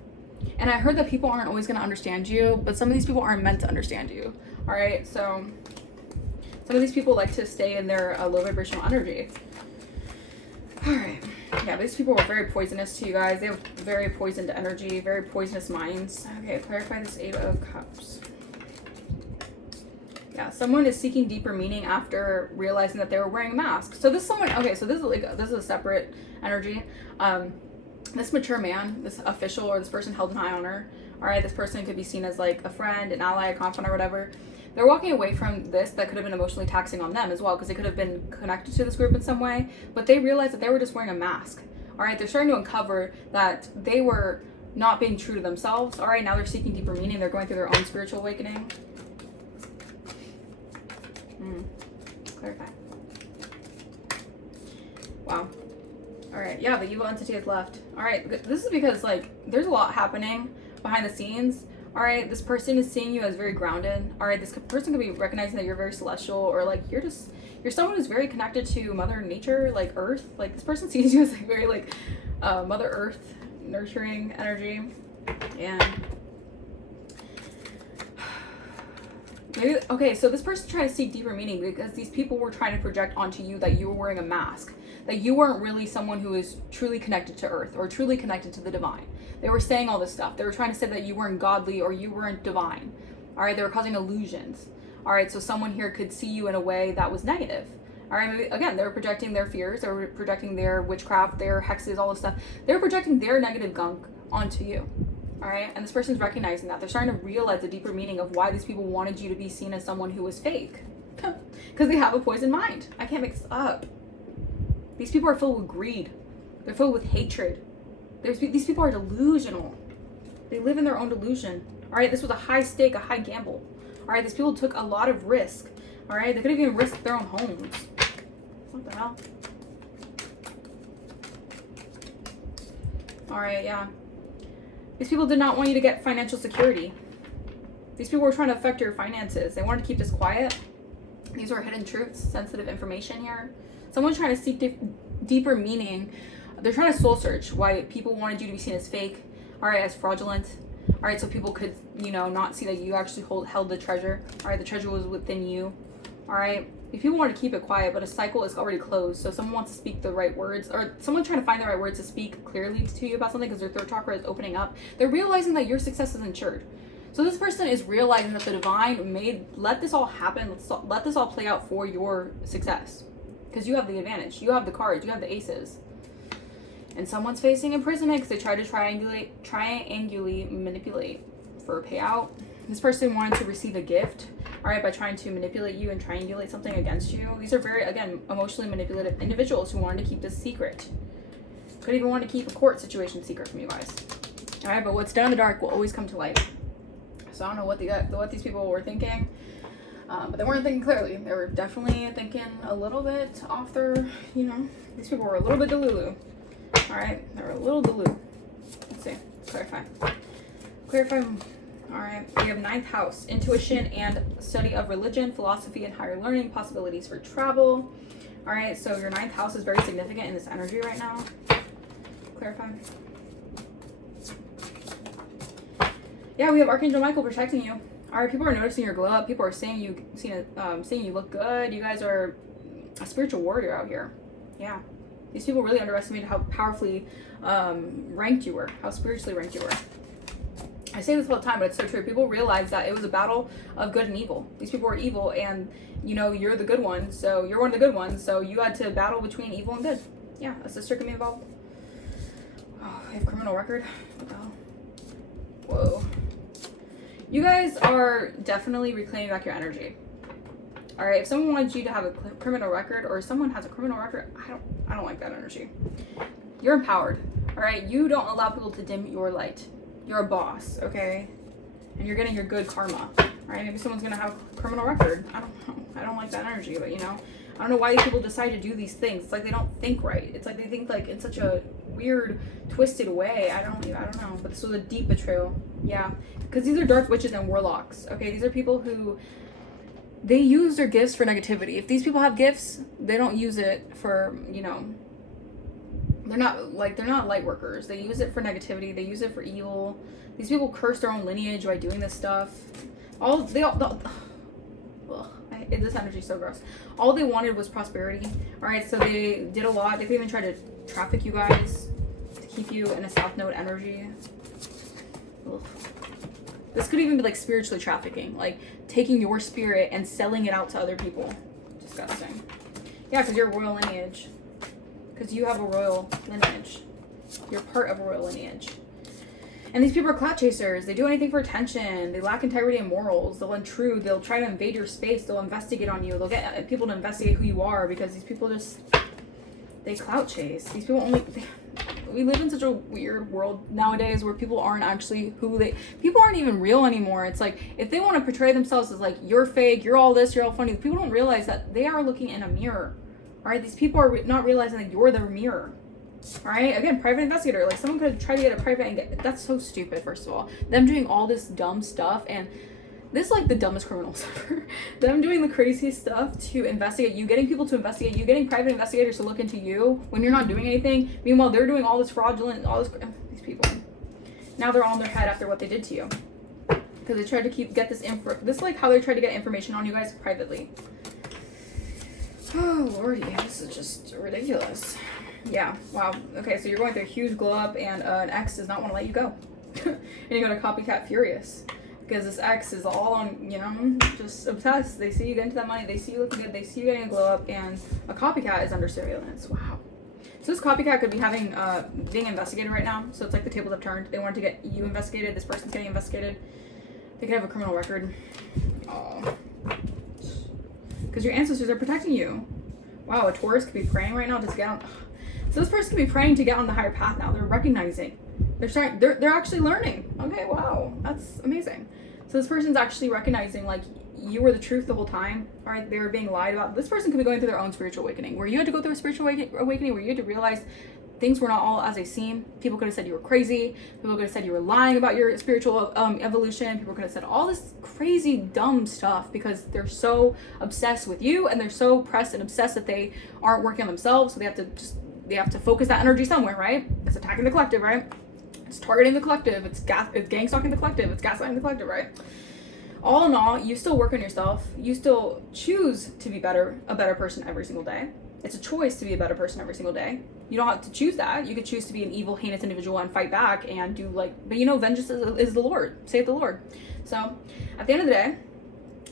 And I heard that people aren't always going to understand you, but some of these people aren't meant to understand you, all right? So some of these people like to stay in their low vibrational energy. All right. Yeah, these people are very poisonous to you guys. They have very poisoned energy, very poisonous minds. Okay, clarify this 8 of Cups. Yeah, someone is seeking deeper meaning after realizing that they were wearing a mask. So this someone, okay, so this is a separate energy. This mature man, this official, or this person held in high honor, all right, this person could be seen as like a friend, an ally, a confidant, or whatever. They're walking away from this that could have been emotionally taxing on them as well, because they could have been connected to this group in some way, but they realized that they were just wearing a mask. All right, they're starting to uncover that they were not being true to themselves. All right, now they're seeking deeper meaning. They're going through their own spiritual awakening. Clarify. Wow. All right, yeah, the evil entity has left. All right, this is because like there's a lot happening behind the scenes. All right, this person is seeing you as very grounded. All right, this person could be recognizing that you're very celestial, or like you're someone who's very connected to Mother Nature, like Earth. Like this person sees you as like very like Mother Earth, nurturing energy. And maybe, okay, so this person tried to seek deeper meaning because these people were trying to project onto you that you were wearing a mask, that you weren't really someone who is truly connected to Earth or truly connected to the divine. They were saying all this stuff. They were trying to say that you weren't godly or you weren't divine. All right, they were causing illusions. All right, so someone here could see you in a way that was negative. All right, maybe, again, they were projecting their fears. They were projecting their witchcraft, their hexes, all this stuff. They were projecting their negative gunk onto you. All right, and this person's recognizing that. They're starting to realize the deeper meaning of why these people wanted you to be seen as someone who was fake. Because they have a poisoned mind. I can't make this up. These people are filled with greed. They're filled with hatred. These people are delusional. They live in their own delusion. All right, this was a high stake, a high gamble. All right, these people took a lot of risk. All right, they could have even risked their own homes. What the hell? All right, yeah. These people did not want you to get financial security. These people were trying to affect your finances. They wanted to keep this quiet. These were hidden truths, sensitive information here. Someone's trying to seek deeper meaning. They're trying to soul search why people wanted you to be seen as fake, all right, as fraudulent. All right, so people could, you know, not see that you actually held the treasure. All right, the treasure was within you. All right, if people want to keep it quiet, but a cycle is already closed, so someone wants to speak the right words, or someone trying to find the right words to speak clearly to you about something because their third chakra is opening up. They're realizing that your success is insured. So this person is realizing that the divine let this all happen. Let this all play out for your success, because you have the advantage. You have the cards. You have the aces. And someone's facing imprisonment because they try to triangulate, manipulate for a payout. This person wanted to receive a gift, all right, by trying to manipulate you and triangulate something against you. These are very, again, emotionally manipulative individuals who wanted to keep this secret. Could even want to keep a court situation secret from you guys. All right, but what's done in the dark will always come to light. So I don't know what these people were thinking. But they weren't thinking clearly. They were definitely thinking a little bit off their, you know, these people were a little bit delulu. All right, they were a little delulu. Let's see, clarify. All right, we have 9th house, intuition and study of religion, philosophy, and higher learning, possibilities for travel. All right, so your 9th house is very significant in this energy right now. Clarify. Yeah, we have Archangel Michael protecting you. All right, people are noticing your glow up. People are seeing you look good. You guys are a spiritual warrior out here. Yeah, these people really underestimated how powerfully ranked you were, how spiritually ranked you were. I say this all the time, but it's so true. People realize that it was a battle of good and evil. These people were evil, and you know you're the good one. So you're one of the good ones. So you had to battle between evil and good. Yeah, a sister can be involved. Oh, I have criminal record. Oh. Whoa. You guys are definitely reclaiming back your energy. All right, if someone wants you to have a criminal record, or someone has a criminal record, I don't like that energy. You're empowered. All right, you don't allow people to dim your light. You're a boss, okay? And you're getting your good karma. All right, maybe someone's gonna have a criminal record. I don't know. I don't like that energy, but you know, I don't know why these people decide to do these things. It's like they don't think right. It's like they think like in such a weird, twisted way. I don't know. But this was a deep betrayal. Yeah, because these are dark witches and warlocks. Okay, these are people who they use their gifts for negativity. If these people have gifts, they don't use it for, you know, they're not light workers. They use it for negativity. They use it for evil. These people curse their own lineage by doing this stuff. This energy is so gross. All they wanted was prosperity. All right, so they did a lot. They could even try to traffic you guys to keep you in a South Node energy. Ugh. This could even be like spiritually trafficking, like taking your spirit and selling it out to other people. Disgusting. Yeah, because you're a royal lineage. Because you have a royal lineage. You're part of a royal lineage. And these people are clout chasers. They do anything for attention. They lack integrity and morals. They'll intrude. They'll try to invade your space. They'll investigate on you. They'll get people to investigate who you are, because these people they clout chase. These people we live in such a weird world nowadays where people aren't actually people aren't even real anymore. It's like, if they want to portray themselves as like, you're fake, you're all this, you're all funny, people don't realize that they are looking in a mirror. All right, these people are not realizing that you're their mirror. All right, again, private investigator. Like, someone could try to get a private and that's so stupid. First of all, them doing all this dumb stuff, and this is like the dumbest criminals ever. Them doing the craziest stuff to investigate you, getting people to investigate you, getting private investigators to look into you when you're not doing anything. Meanwhile, they're doing all this fraudulent, these people. Now they're all in their head after what they did to you, because they tried to get this info. This is like how they tried to get information on you guys privately. Oh lordy, this is just ridiculous. Yeah, wow. Okay, so you're going through a huge glow up, and an ex does not want to let you go. And you're going to copycat furious, because this ex is all on, you know, just obsessed. They see you get into that money, they see you looking good, they see you getting a glow up, and a copycat is under surveillance. Wow. So this copycat could be being investigated right now. So it's like the tables have turned. They wanted to get you investigated. This person's getting investigated. They could have a criminal record. Oh. Because your ancestors are protecting you. Wow, a Taurus could be praying right now to get on. So this person could be praying to get on the higher path now. They're recognizing. They're actually learning. Okay, wow, that's amazing. So this person's actually recognizing, like, you were the truth the whole time. All right, they were being lied about. This person could be going through their own spiritual awakening, where you had to go through a spiritual awakening, where you had to realize things were not all as they seem. People could have said you were crazy. People could have said you were lying about your spiritual evolution. People could have said all this crazy, dumb stuff, because they're so obsessed with you, and they're so pressed and obsessed that they aren't working on themselves. So they have to focus that energy somewhere, right? It's attacking the collective, right? It's targeting the collective. It's gang stalking the collective. It's gaslighting the collective, right? All in all, you still work on yourself. You still choose to be a better person every single day. It's a choice to be a better person every single day. You don't have to choose that. You could choose to be an evil, heinous individual and fight back and do but you know, vengeance is the Lord. Save the Lord. So at the end of the day,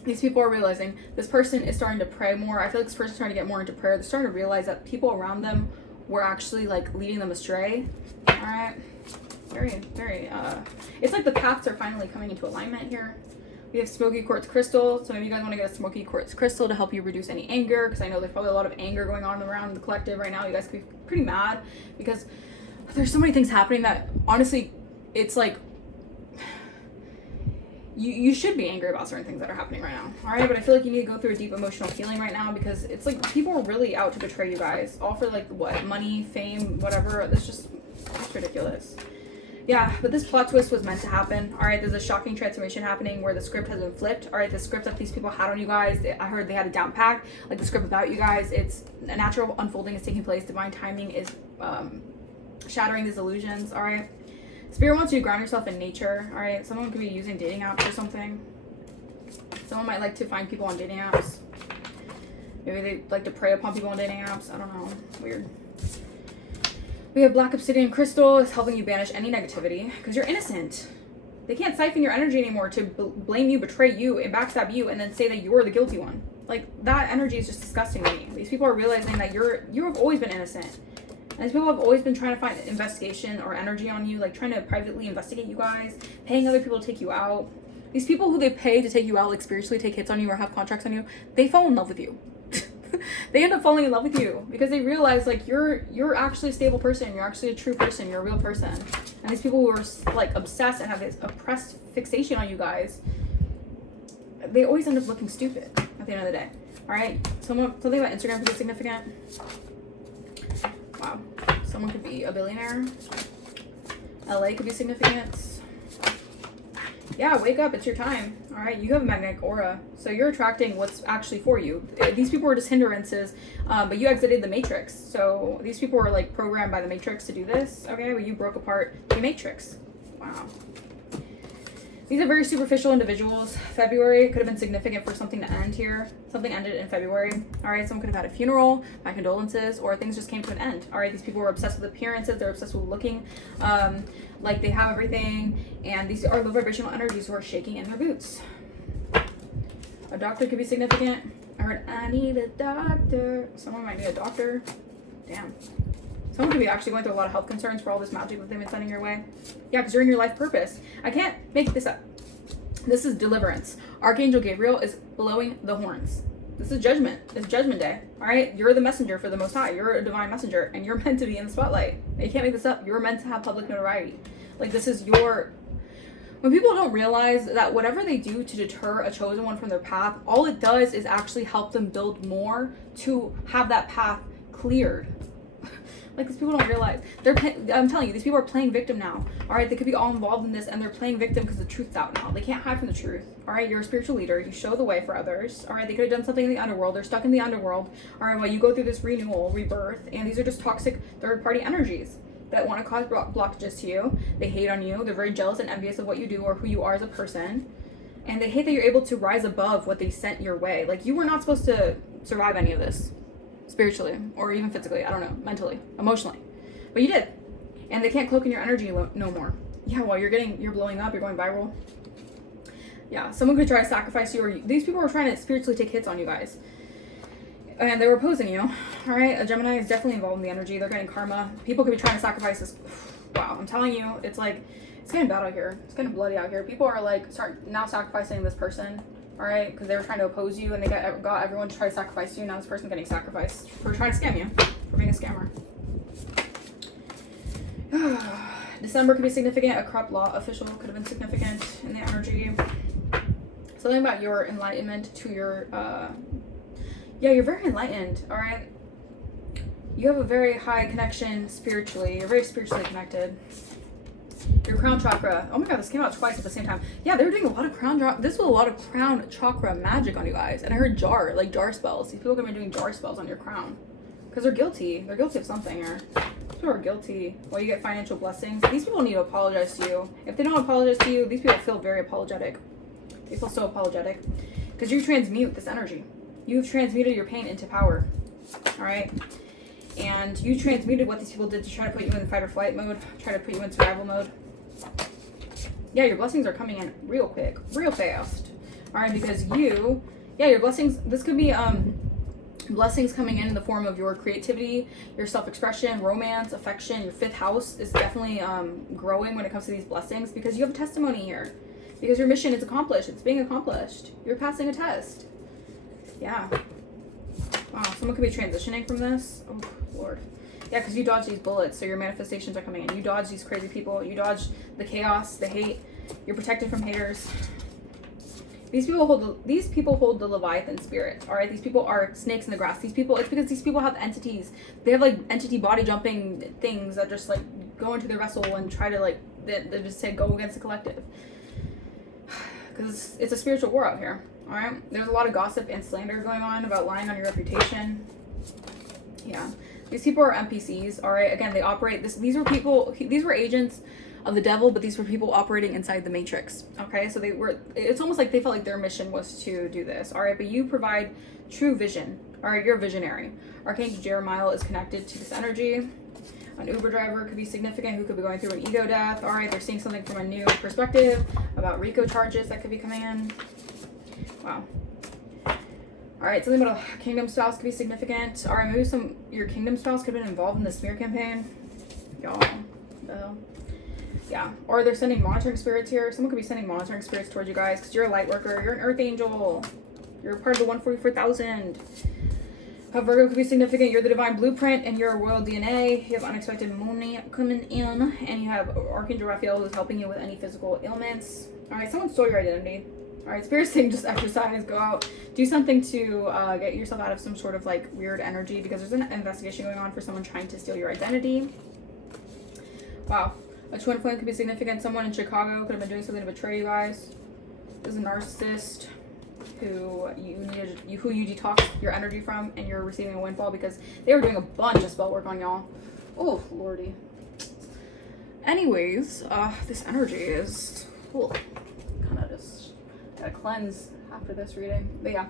these people are realizing this person is starting to pray more. I feel like this person's starting to get more into prayer. They're starting to realize that people around them were actually like leading them astray. All right. Very, it's like the paths are finally coming into alignment here. We have smoky quartz crystal. So maybe you guys want to get a smoky quartz crystal to help you reduce any anger, because I know there's probably a lot of anger going on around the collective right now. You guys could be pretty mad because there's so many things happening that honestly, it's like you should be angry about certain things that are happening right now. All right, but I feel like you need to go through a deep emotional healing right now, because it's like people are really out to betray you guys, all for like what, money, fame, whatever. It's ridiculous. Yeah, but this plot twist was meant to happen. All right, there's a shocking transformation happening where the script has been flipped. All right, the script that these people had on you guys, I heard they had a down pack. Like the script about you guys, it's a natural unfolding is taking place. Divine timing is shattering these illusions. All right, Spirit wants you to ground yourself in nature. All right, someone could be using dating apps or something. Someone might like to find people on dating apps. Maybe they like to prey upon people on dating apps. I don't know. Weird. We have black obsidian crystal. It's helping you banish any negativity because you're innocent. They can't siphon your energy anymore to blame you, betray you, and backstab you, and then say that you're the guilty one. Like, that energy is just disgusting to me. These people are realizing that you have always been innocent. And these people have always been trying to find investigation or energy on you, like trying to privately investigate you guys, paying other people to take you out. These people who they pay to take you out, like spiritually take hits on you or have contracts on you, they fall in love with you. They end up falling in love with you because they realize like you're actually a stable person, you're actually a true person, you're a real person. And these people who are like obsessed and have this oppressed fixation on you guys, they always end up looking stupid at the end of the day. All right, something about Instagram could be significant. Wow, someone could be a billionaire. LA could be significant. Yeah, wake up, it's your time. All right, you have a magnetic aura, so you're attracting what's actually for you. These people were just hindrances, but you exited the matrix. So these people were like programmed by the matrix to do this, okay? But you broke apart the matrix. Wow. These are very superficial individuals. February could have been significant for something to end here. Something ended in February. All right, someone could have had a funeral, my condolences, or things just came to an end. All right, these people were obsessed with appearances. They're obsessed with looking like they have everything. And these are low vibrational energies who are shaking in their boots. A doctor could be significant. I heard, I need a doctor. Someone might need a doctor. Damn. Someone could be actually going through a lot of health concerns for all this magic that they've been sending your way. Yeah, because you're in your life purpose. I can't make this up. This is deliverance. Archangel Gabriel is blowing the horns. This is judgment. It's judgment day. All right? You're the messenger for the Most High. You're a divine messenger, and you're meant to be in the spotlight. You can't make this up. You're meant to have public notoriety. Like, this is your... When people don't realize that whatever they do to deter a chosen one from their path, all it does is actually help them build more to have that path cleared. Like, these people don't realize. I'm telling you, these people are playing victim now. All right, they could be all involved in this, and they're playing victim because the truth's out now. They can't hide from the truth. All right, you're a spiritual leader. You show the way for others. All right, they could have done something in the underworld. They're stuck in the underworld. All right, well, you go through this renewal, rebirth, and these are just toxic third-party energies that want to cause blockages to you. They hate on you. They're very jealous and envious of what you do or who you are as a person. And they hate that you're able to rise above what they sent your way. Like, you were not supposed to survive any of this. Spiritually, or even physically, I don't know, mentally, emotionally. But you did. And they can't cloak in your energy no more. Yeah, well, you're blowing up, you're going viral. Yeah, someone could try to sacrifice you, or these people were trying to spiritually take hits on you guys. And they were opposing you. All right, a Gemini is definitely involved in the energy. They're getting karma. People could be trying to sacrifice this. Wow, I'm telling you, it's like, it's getting bad out here. It's getting bloody out here. People are like, now sacrificing this person. All right, because they were trying to oppose you, and they got everyone to try to sacrifice you. Now this person's getting sacrificed for trying to scam you, for being a scammer. December could be significant. A corrupt law official could have been significant in the energy. Something about your enlightenment to your, yeah, you're very enlightened. All right, you have a very high connection spiritually. You're very spiritually connected. Your crown chakra. Oh my god, this came out twice at the same time. Yeah, they were doing a lot of this was a lot of crown chakra magic on you guys. And I heard jar spells. These people are gonna be doing jar spells on your crown. Because they're guilty. They're guilty of something here. people are guilty while you get financial blessings. These people need to apologize to you. If they don't apologize to you, these people feel very apologetic. They feel so apologetic because you transmute this energy. You've transmuted your pain into power. All right. And you transmuted what these people did to try to put you in fight or flight mode, try to put you in survival mode. Yeah, your blessings are coming in real quick, real fast. All right, because you, yeah, your blessings, this could be blessings coming in the form of your creativity, your self-expression, romance, affection. Your 5th house is definitely growing when it comes to these blessings because you have a testimony here. Because your mission is accomplished. It's being accomplished. You're passing a test. Yeah. Wow, someone could be transitioning from this. Oh, Lord. Yeah, because you dodge these bullets, so your manifestations are coming in. You dodge these crazy people. You dodge the chaos, the hate. You're protected from haters. These people hold the Leviathan spirit. All right, these people are snakes in the grass. These people, it's because these people have entities. They have like entity body jumping things that just like go into their vessel and try to like they just say go against the collective. Because it's a spiritual war out here. All right, there's a lot of gossip and slander going on about lying on your reputation. Yeah, these people are NPCs. All right, again, they operate this. These were agents of the devil, but these were people operating inside the matrix. Okay, so it's almost like they felt like their mission was to do this. All right, but you provide true vision. All right, you're a visionary. Archangel Jeremiah is connected to this energy. An Uber driver could be significant who could be going through an ego death. All right, they're seeing something from a new perspective about RICO charges that could be coming in. Wow. All right, something about a kingdom spouse could be significant. All right, maybe your kingdom spouse could have been involved in the smear campaign. Y'all, yeah, or they're sending monitoring spirits here. Someone could be sending monitoring spirits towards you guys because you're a light worker. You're an earth angel. You're part of the 144,000. Virgo could be significant. You're the divine blueprint and you're a royal DNA. You have unexpected money coming in and you have Archangel Raphael who's helping you with any physical ailments. All right, someone stole your identity. All right, Spirit's saying just exercise, go out, do something to get yourself out of some sort of like weird energy because there's an investigation going on for someone trying to steal your identity. Wow. A twin flame could be significant. Someone in Chicago could have been doing something to betray you guys. This is a narcissist who you detox your energy from and you're receiving a windfall because they were doing a bunch of spell work on y'all. Oh, lordy. Anyways, this energy is cool. Kind of just gotta cleanse after this reading. But yeah.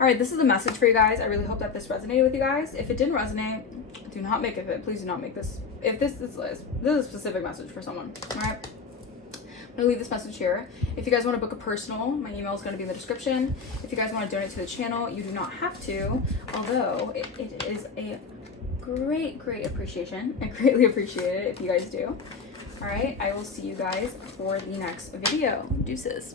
Alright, this is the message for you guys. I really hope that this resonated with you guys. If it didn't resonate, do not make it. Please do not make this. If this is a specific message for someone. Alright. I'm going to leave this message here. If you guys want to book a personal, my email is going to be in the description. If you guys want to donate to the channel, you do not have to. Although, it is a great appreciation. I greatly appreciate it if you guys do. Alright, I will see you guys for the next video. Deuces.